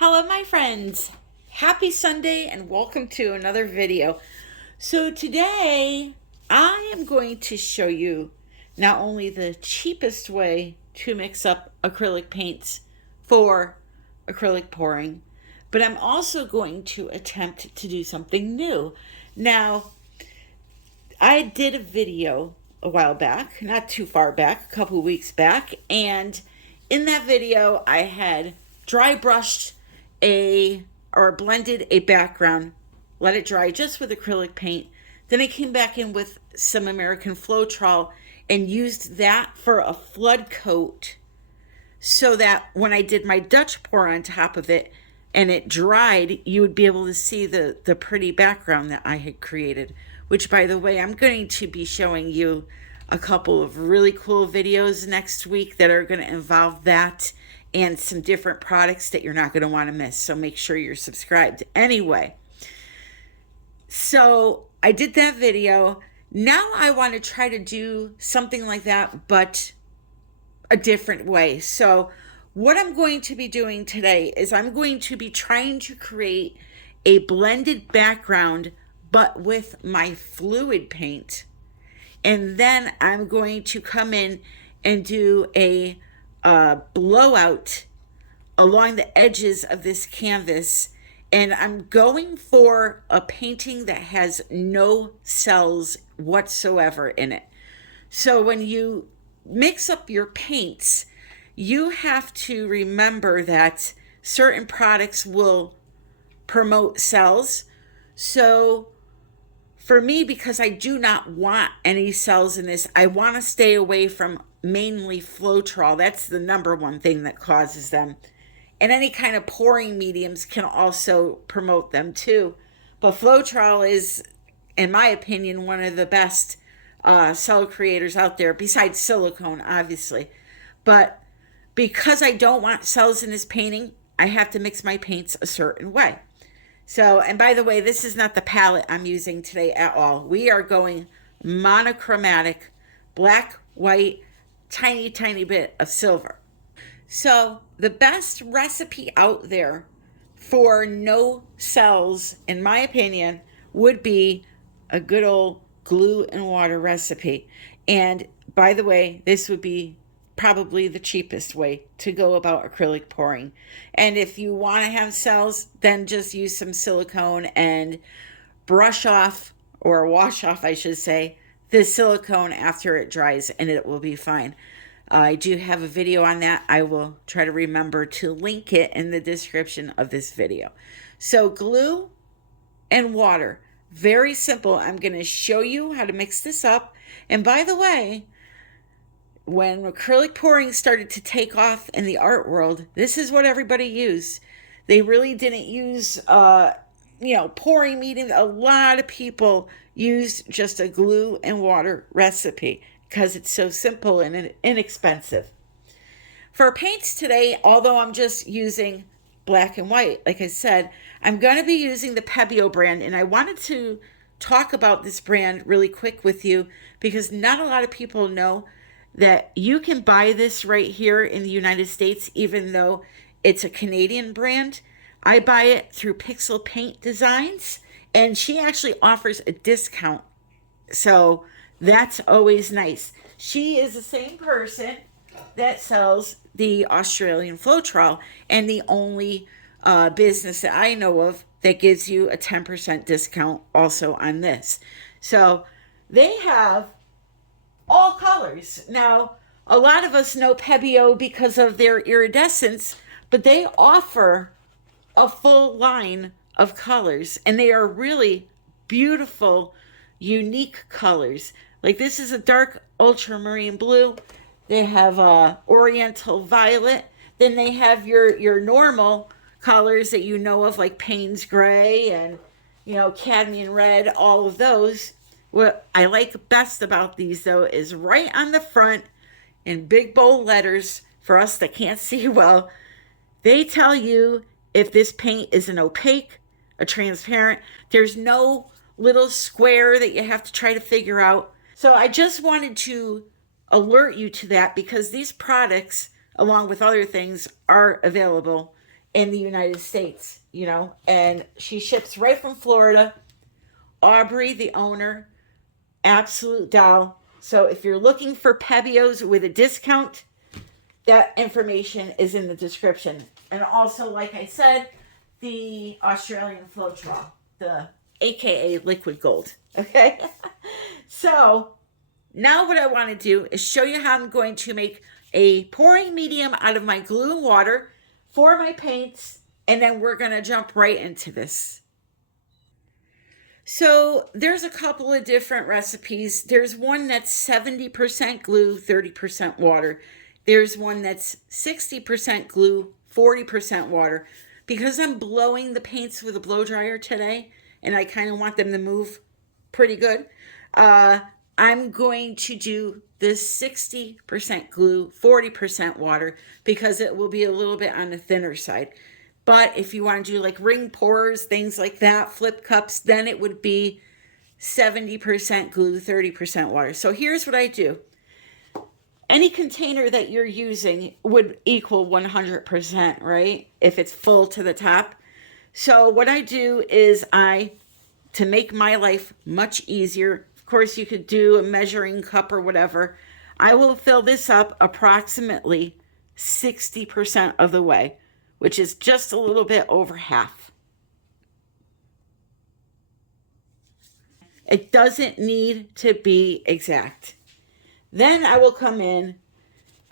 Hello, my friends. Happy Sunday and welcome to another video. So today I am going to show you not only the cheapest way to mix up acrylic paints for acrylic pouring, but I'm also going to attempt to do something new. Now, I did a video a while back, not too far back, a couple weeks back, and in that video I had dry brushed or blended a background, let it dry just with acrylic paint. Then I came back in with some American Floetrol and used that for a flood coat so that when I did my Dutch pour on top of it and it dried, you would be able to see the pretty background that I had created, which, by the way, I'm going to be showing you a couple of really cool videos next week that are going to involve that and some different products that you're not going to want to miss. So make sure you're subscribed. Anyway, so I did that video. Now I want to try to do something like that, but a different way. So what I'm going to be doing today is I'm going to be trying to create a blended background, but with my fluid paint. And then I'm going to come in and do a blowout along the edges of this canvas, and I'm going for a painting that has no cells whatsoever in it. So when you mix up your paints, you have to remember that certain products will promote cells. So for me, because I do not want any cells in this, I want to stay away from mainly Floetrol. That's the number one thing that causes them. And any kind of pouring mediums can also promote them too. But Floetrol is, in my opinion, one of the best cell creators out there, besides silicone, obviously. But because I don't want cells in this painting, I have to mix my paints a certain way. So, and by the way, this is not the palette I'm using today at all. We are going monochromatic, black, white, tiny, tiny bit of silver. So the best recipe out there for no cells, in my opinion, would be a good old glue and water recipe. And by the way, this would be probably the cheapest way to go about acrylic pouring. And if you want to have cells, then just use some silicone and brush off, or wash off, I should say, the silicone after it dries, and it will be fine. I do have a video on that. I will try to remember to link it in the description of this video. So glue and water, very simple. I'm going to show you how to mix this up. And by the way, when acrylic pouring started to take off in the art world, this is what everybody used. They really didn't use pouring medium. A lot of people used just a glue and water recipe because it's so simple and inexpensive. For paints today, although I'm just using black and white, like I said, I'm going to be using the Pebeo brand, and I wanted to talk about this brand really quick with you because not a lot of people know that you can buy this right here in the United States, even though it's a Canadian brand. I buy it through Pixel Paint Designs, and she actually offers a discount. So that's always nice. She is the same person that sells the Australian Floetrol, and the only business that I know of that gives you a 10% discount also on this. So they have all colors. Now, a lot of us know Pebeo because of their iridescence, but they offer a full line of colors, and they are really beautiful, unique colors. Like this is a dark ultramarine blue. They have oriental violet. Then they have your normal colors that you know of, like Payne's gray and cadmium red, all of those. What I like best about these, though, is right on the front in big bold letters for us that can't see well, they tell you if this paint is an opaque, a transparent. There's no little square that you have to try to figure out. So I just wanted to alert you to that because these products, along with other things, are available in the United States, you know, and she ships right from Florida. Aubrey, the owner, absolute doll. So if you're looking for Pebios with a discount, that information is in the description. And also, like I said, the Australian Floetrol, the AKA liquid gold. Okay? So now what I want to do is show you how I'm going to make a pouring medium out of my glue and water for my paints, and then we're going to jump right into this. So there's a couple of different recipes. There's one that's 70% glue, 30% water. There's one that's 60% glue, 40% water. Because I'm blowing the paints with a blow dryer today, and I kind of want them to move pretty good, I'm going to do the 60% glue, 40% water, because it will be a little bit on the thinner side. But if you want to do like ring pours, things like that, flip cups, then it would be 70% glue, 30% water. So here's what I do. Any container that you're using would equal 100%, right? If it's full to the top. So what I do is to make my life much easier, of course you could do a measuring cup or whatever, I will fill this up approximately 60% of the way, which is just a little bit over half. It doesn't need to be exact. Then I will come in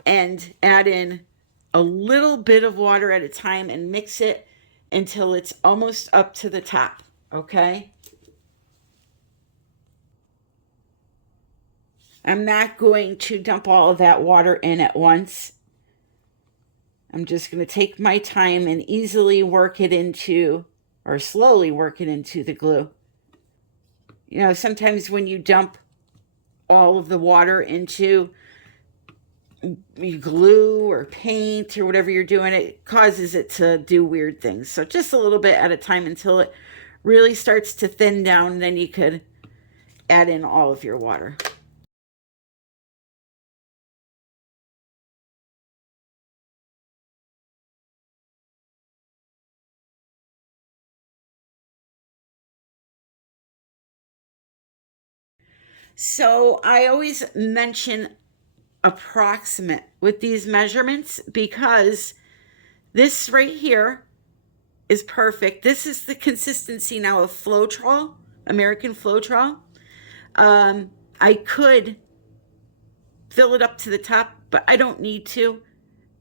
and add in a little bit of water at a time and mix it until it's almost up to the top, okay? I'm not going to dump all of that water in at once. I'm just going to take my time and easily work it into, or slowly work it into the glue. You know, sometimes when you dump all of the water into glue or paint or whatever you're doing, it causes it to do weird things. So just a little bit at a time until it really starts to thin down, then you could add in all of your water. So I always mention approximate with these measurements because this right here is perfect. This is the consistency now of Floetrol, American Floetrol. I could fill it up to the top, but I don't need to.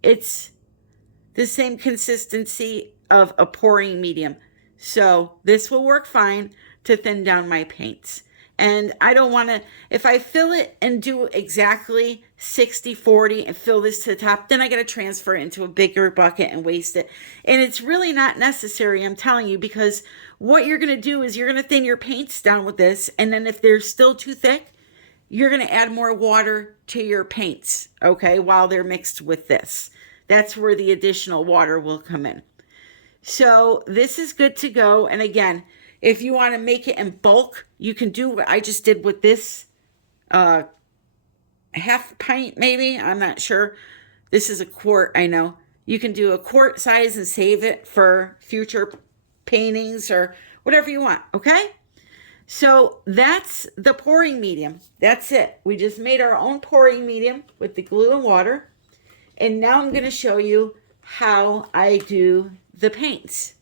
It's the same consistency of a pouring medium. So this will work fine to thin down my paints. And I don't want to, if I fill it and do exactly 60-40 and fill this to the top, then I got to transfer it into a bigger bucket and waste it. And it's really not necessary, I'm telling you, because what you're going to do is you're going to thin your paints down with this. And then if they're still too thick, you're going to add more water to your paints, okay, while they're mixed with this. That's where the additional water will come in. So this is good to go. And again, if you want to make it in bulk, you can do what I just did with this half pint, maybe. I'm not sure. This is a quart, I know. You can do a quart size and save it for future paintings or whatever you want, okay? So that's the pouring medium. That's it. We just made our own pouring medium with the glue and water. And now I'm going to show you how I do the paints.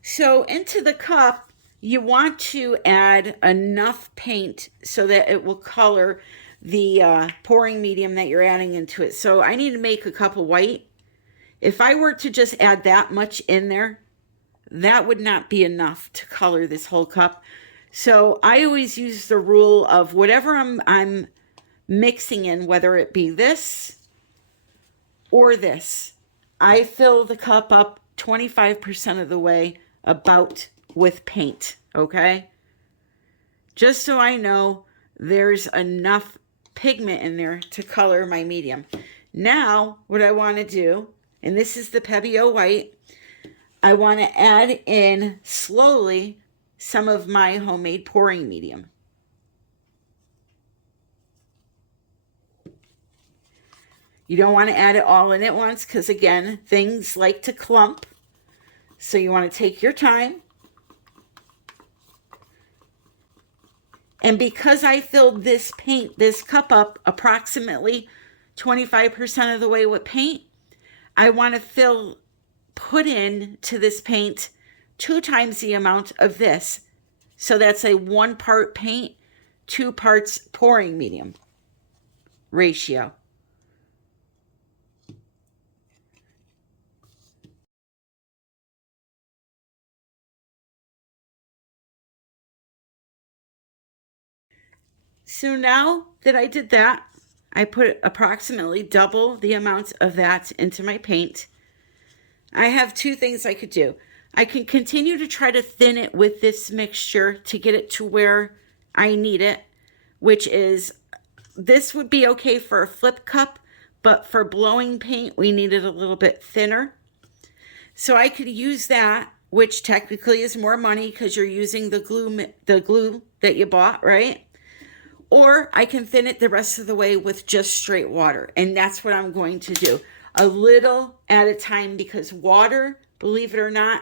So into the cup, you want to add enough paint so that it will color the pouring medium that you're adding into it. So I need to make a cup of white. If I were to just add that much in there, that would not be enough to color this whole cup. So I always use the rule of whatever I'm mixing in, whether it be this or this, I fill the cup up 25% of the way about with paint, okay? Just so I know there's enough pigment in there to color my medium. Now, what I want to do, and this is the Pebeo White, I want to add in slowly some of my homemade pouring medium. You don't want to add it all in at once because, again, things like to clump. So you want to take your time. And because I filled this cup up approximately 25% of the way with paint, I want to put in to this paint 2 times the amount of this. So that's a 1 part paint, 2 parts pouring medium ratio. So now that I did that, I put approximately double the amount of that into my paint. I have 2 things I could do. I can continue to try to thin it with this mixture to get it to where I need it, which is, this would be okay for a flip cup, but for blowing paint, we need it a little bit thinner. So I could use that, which technically is more money because you're using the glue that you bought, right? Or I can thin it the rest of the way with just straight water. And that's what I'm going to do. A little at a time, because water, believe it or not,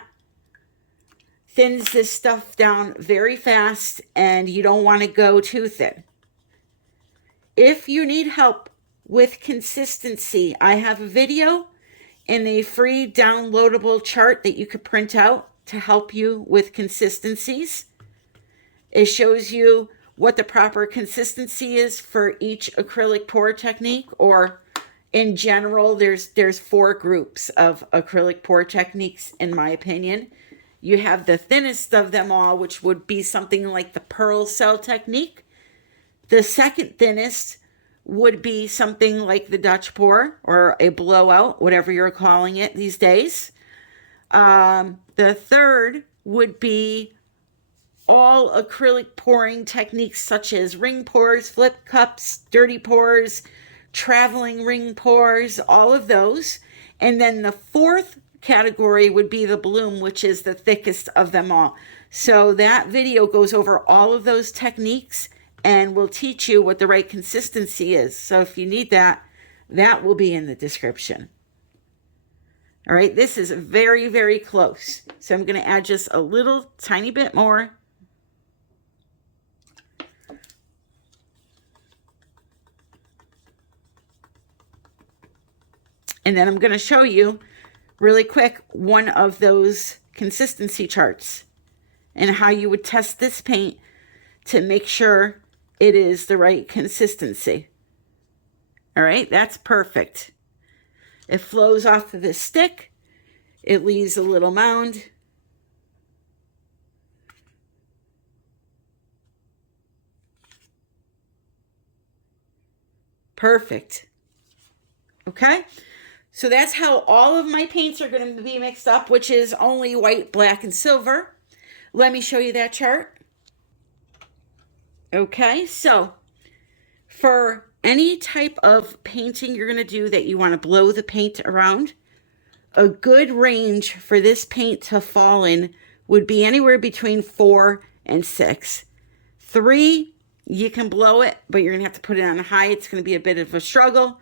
thins this stuff down very fast, and you don't want to go too thin. If you need help with consistency, I have a video and a free downloadable chart that you could print out to help you with consistencies. It shows you what the proper consistency is for each acrylic pour technique, or in general, there's 4 groups of acrylic pour techniques, in my opinion. You have the thinnest of them all, which would be something like the pearl cell technique. The second thinnest would be something like the Dutch pour or a blowout, whatever you're calling it these days. The third would be all acrylic pouring techniques such as ring pours, flip cups, dirty pours, traveling ring pours, all of those. And then the 4th category would be the bloom, which is the thickest of them all. So that video goes over all of those techniques and will teach you what the right consistency is. So if you need that, that will be in the description. All right, this is very, very close. So I'm going to add just a little tiny bit more. And then I'm going to show you really quick one of those consistency charts and how you would test this paint to make sure it is the right consistency. All right, that's perfect. It flows off of the stick. It leaves a little mound. Perfect. Okay. So that's how all of my paints are going to be mixed up, which is only white, black, and silver. Let me show you that chart. Okay, so for any type of painting you're going to do that you want to blow the paint around, a good range for this paint to fall in would be anywhere between 4 and 6. 3, you can blow it, but you're going to have to put it on high. It's going to be a bit of a struggle.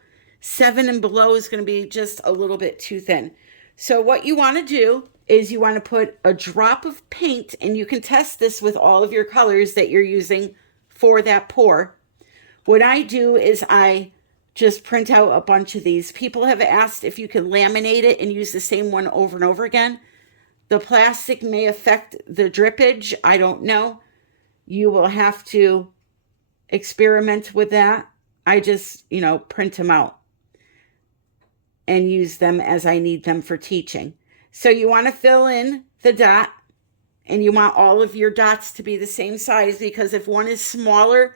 7 and below is going to be just a little bit too thin. So what you want to do is you want to put a drop of paint, and you can test this with all of your colors that you're using for that pour. What I do is I just print out a bunch of these. People have asked if you can laminate it and use the same one over and over again. The plastic may affect the drippage. I don't know. You will have to experiment with that. I just, print them out and use them as I need them for teaching. So you want to fill in the dot, and you want all of your dots to be the same size, because if one is smaller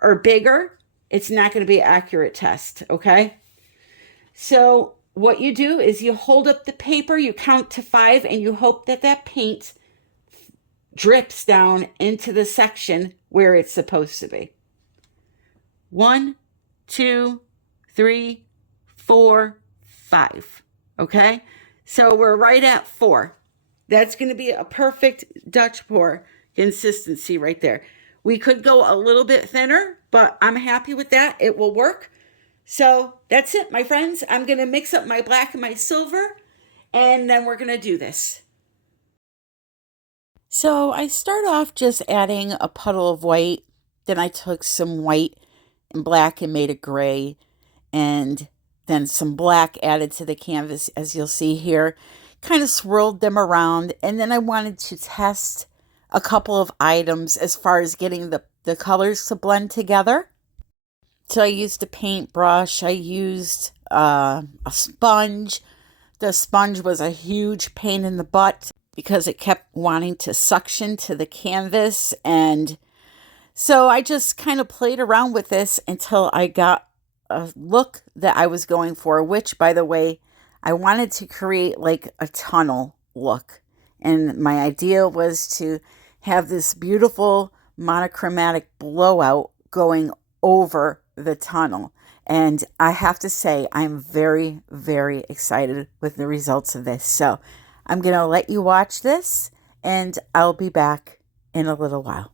or bigger, it's not going to be an accurate test, okay? So what you do is you hold up the paper, you count to 5, and you hope that that paint drips down into the section where it's supposed to be. 1, 2, 3, 4, 5. Okay? So we're right at 4. That's going to be a perfect Dutch pour consistency right there. We could go a little bit thinner, but I'm happy with that. It will work. So that's it, my friends. I'm going to mix up my black and my silver, and then we're going to do this. So I start off just adding a puddle of white. Then I took some white and black and made it gray, and then some black added to the canvas, as you'll see here. Kind of swirled them around, and then I wanted to test a couple of items as far as getting the colors to blend together. So I used a paintbrush, I used a sponge. The sponge was a huge pain in the butt because it kept wanting to suction to the canvas. And so I just kind of played around with this until I got a look that I was going for, which, by the way, I wanted to create like a tunnel look. And my idea was to have this beautiful monochromatic blowout going over the tunnel. And I have to say, I'm very, very excited with the results of this. So I'm going to let you watch this, and I'll be back in a little while.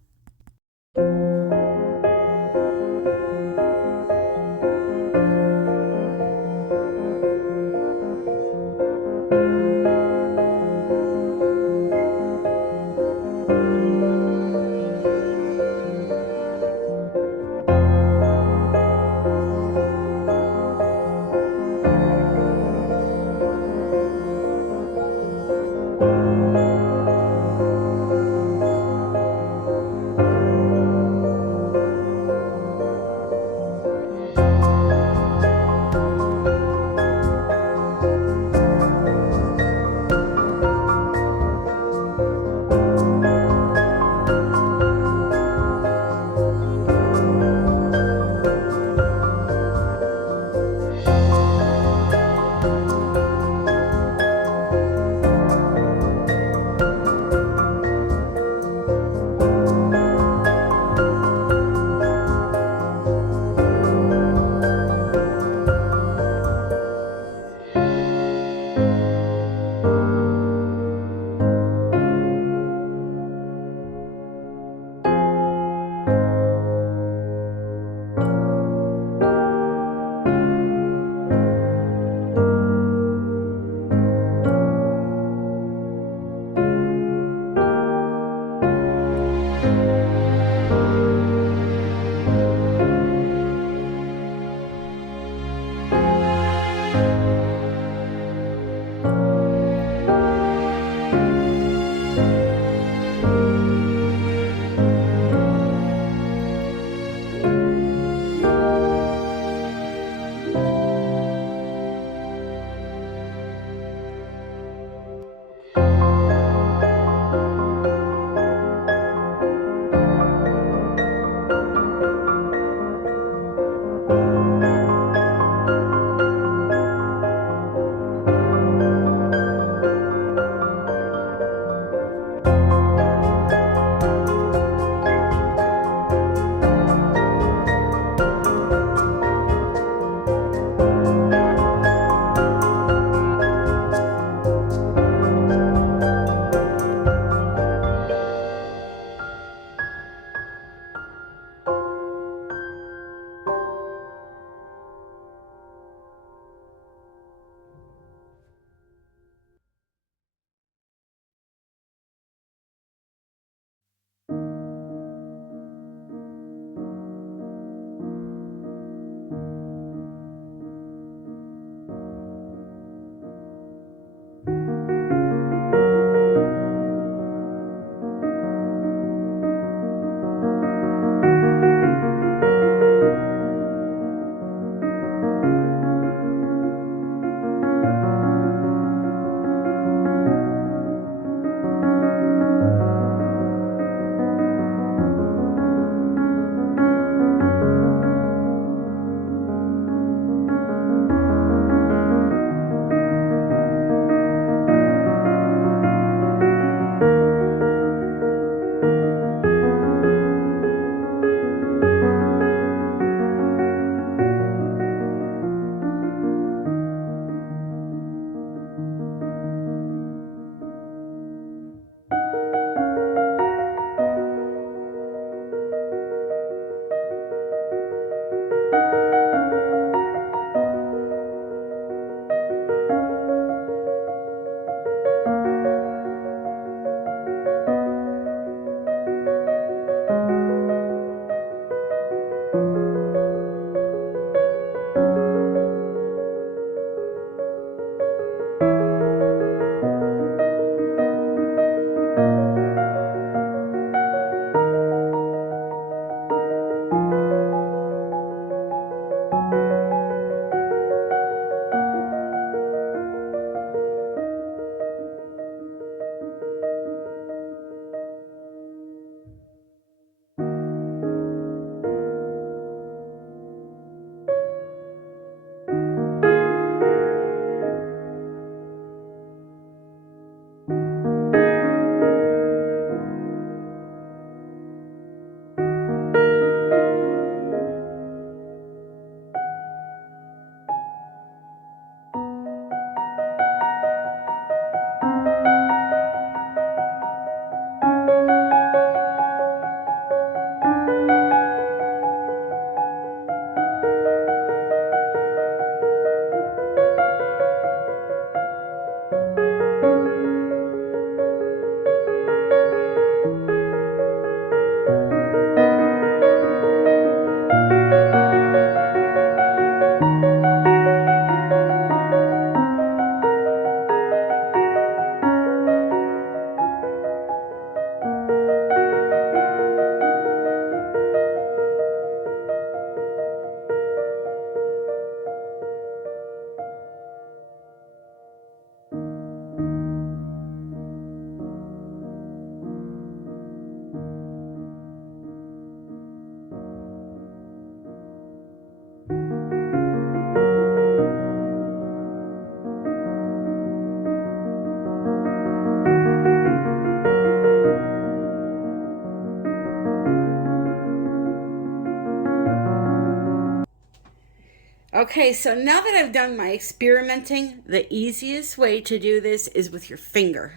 Okay, so now that I've done my experimenting, the easiest way to do this is with your finger.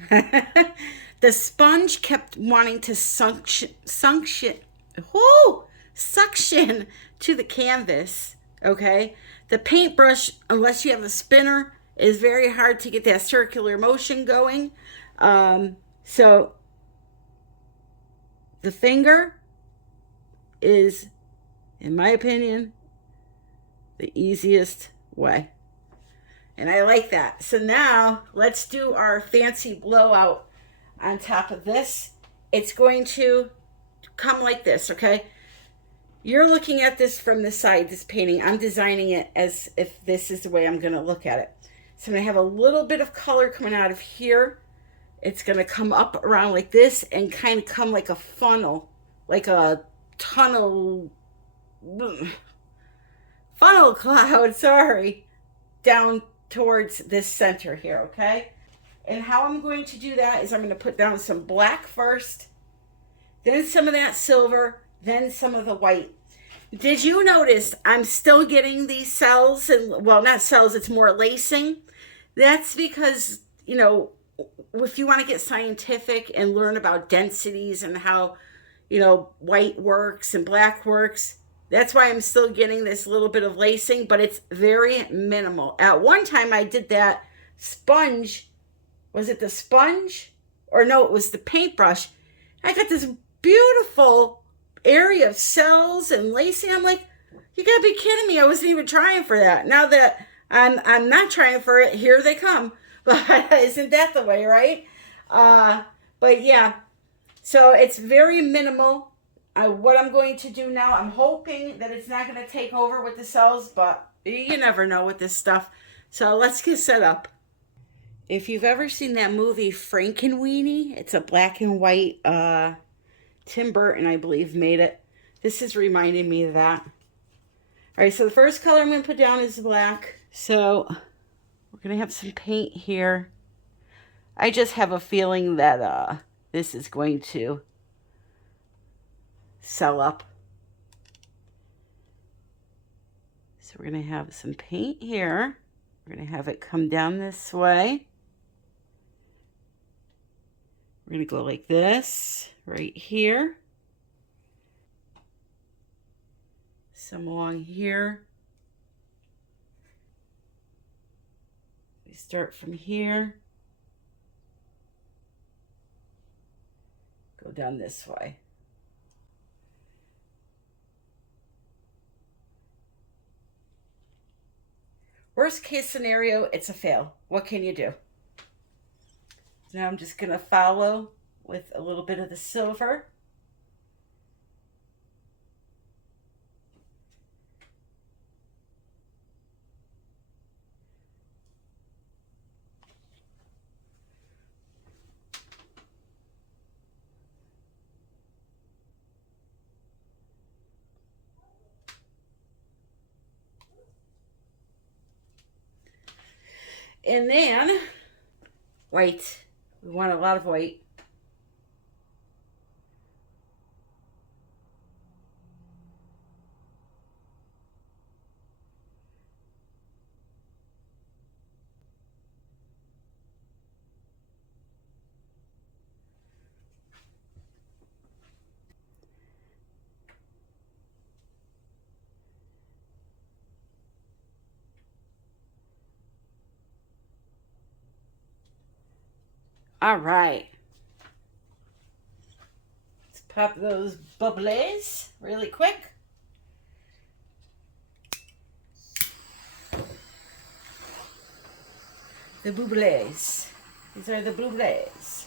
The sponge kept wanting to suction to the canvas, okay? The paintbrush, unless you have a spinner, is very hard to get that circular motion going. So the finger is, in my opinion, the easiest way. And I like that. So now let's do our fancy blowout on top of this. It's going to come like this, okay? You're looking at this from the side, this painting. I'm designing it as if this is the way I'm going to look at it. So I'm going to have a little bit of color coming out of here. It's going to come up around like this and kind of come like a funnel, like a tunnel, funnel cloud, sorry, down towards this center here, okay? And how I'm going to do that is I'm going to put down some black first, then some of that silver, then some of the white. Did you notice I'm still getting these cells? And well, not cells, it's more lacing. That's because, you know, if you want to get scientific and learn about densities and how, you know, white works and black works, that's why I'm still getting this little bit of lacing, but it's very minimal. At one time I did that sponge. Was it the sponge? Or no, it was the paintbrush. I got this beautiful area of cells and lacing. I'm like, you gotta be kidding me. I wasn't even trying for that. Now that I'm not trying for it, here they come. But isn't that the way, right? But yeah, so it's very minimal. What I'm going to do now, I'm hoping that it's not going to take over with the cells, but you never know with this stuff. So let's get set up. If you've ever seen that movie Frankenweenie, it's a black and white, Tim Burton, I believe, made it. This is reminding me of that. All right, so the first color I'm going to put down is black. So we're going to have some paint here. I just have a feeling that this is going to sell up. So we're going to have some paint here. We're going to have it come down this way. We're going to go like this right here. Some along here. We start from here. Go down this way. Worst case scenario, it's a fail. What can you do? Now I'm just going to follow with a little bit of the silver. And then white. We want a lot of white. All right. Let's pop those bubbles really quick. The bubbles. These are the bubbles.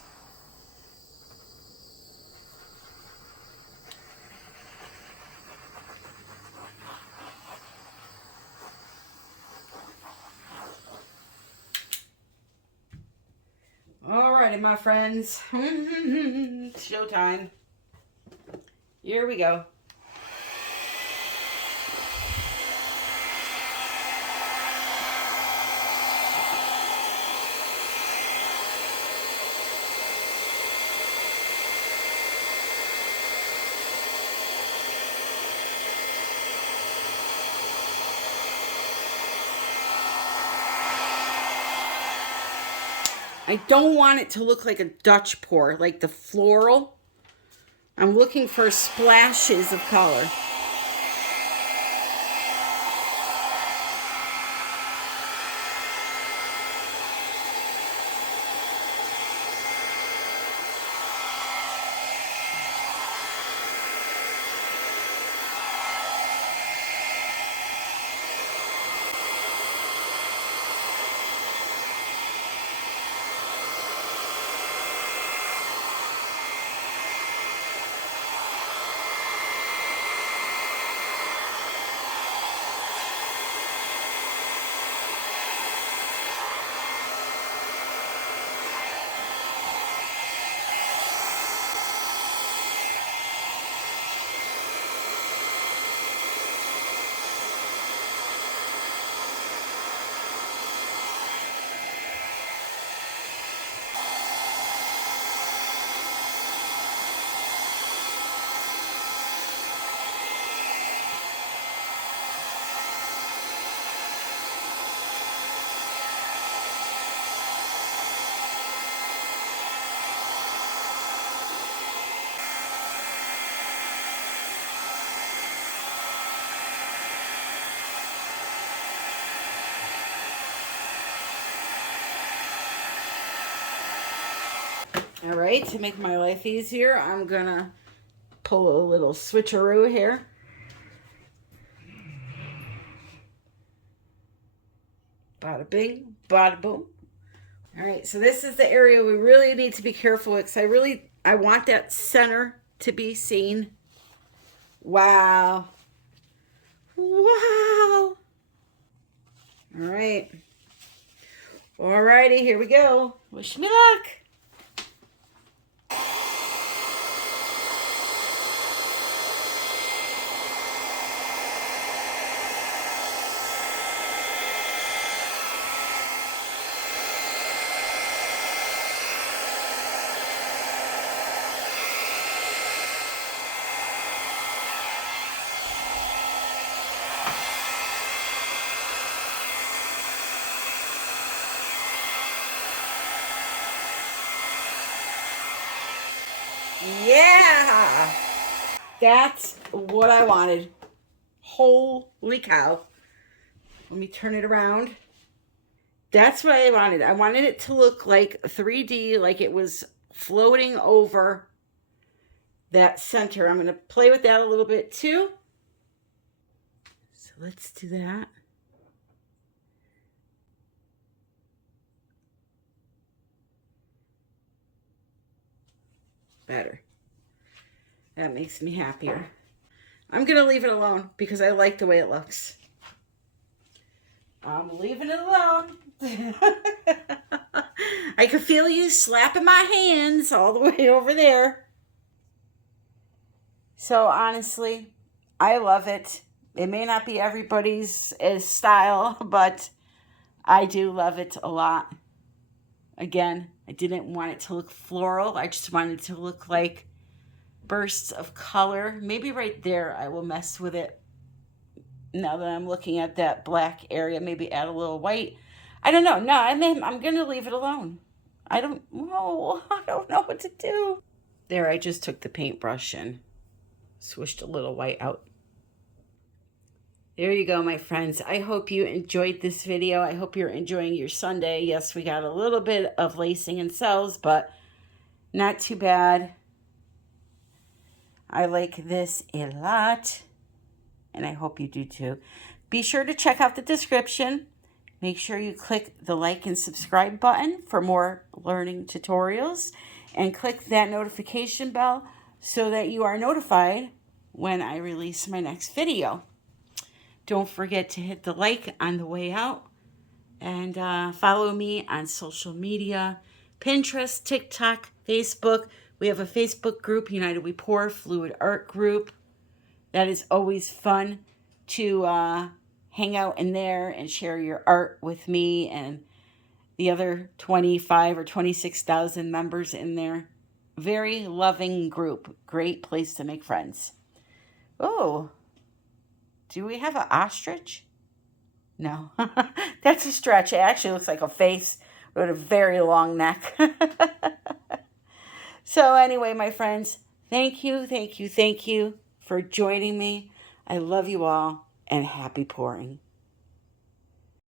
Alrighty, my friends. Showtime. Here we go. I don't want it to look like a Dutch pour, like the floral. I'm looking for splashes of color. All right, to make my life easier, I'm gonna pull a little switcheroo here. Bada bing, bada boom. All right, so this is the area we really need to be careful with, because I want that center to be seen. Wow. Wow. All right. All righty, here we go. Wish me luck. Yeah. That's what I wanted. Holy cow. Let me turn it around. That's what I wanted. I wanted it to look like 3D, like it was floating over that center. I'm going to play with that a little bit too. So let's do that. Better. That makes me happier. I'm going to leave it alone because I like the way it looks. I'm leaving it alone. I can feel you slapping my hands all the way over there. So honestly, I love it. It may not be everybody's style, but I do love it a lot. Again, I didn't want it to look floral. I just wanted it to look like bursts of color. Maybe right there I will mess with it. Now that I'm looking at that black area, maybe add a little white. I don't know. No, I'm going to leave it alone. I don't know what to do. There, I just took the paintbrush and swished a little white out. There you go, my friends. I hope you enjoyed this video. I hope you're enjoying your Sunday. Yes, we got a little bit of lacing and cells, but not too bad. I like this a lot, and I hope you do too. Be sure to check out the description. Make sure you click the like and subscribe button for more learning tutorials, and click that notification bell so that you are notified when I release my next video. Don't forget to hit the like on the way out, and follow me on social media, Pinterest, TikTok, Facebook. We have a Facebook group, United We Pour Fluid Art Group. That is always fun to hang out in there and share your art with me and the other 25 or 26,000 members in there. Very loving group. Great place to make friends. Oh, do we have an ostrich? No, that's a stretch. It actually looks like a face, with a very long neck. So anyway, my friends, thank you for joining me. I love you all, and happy pouring.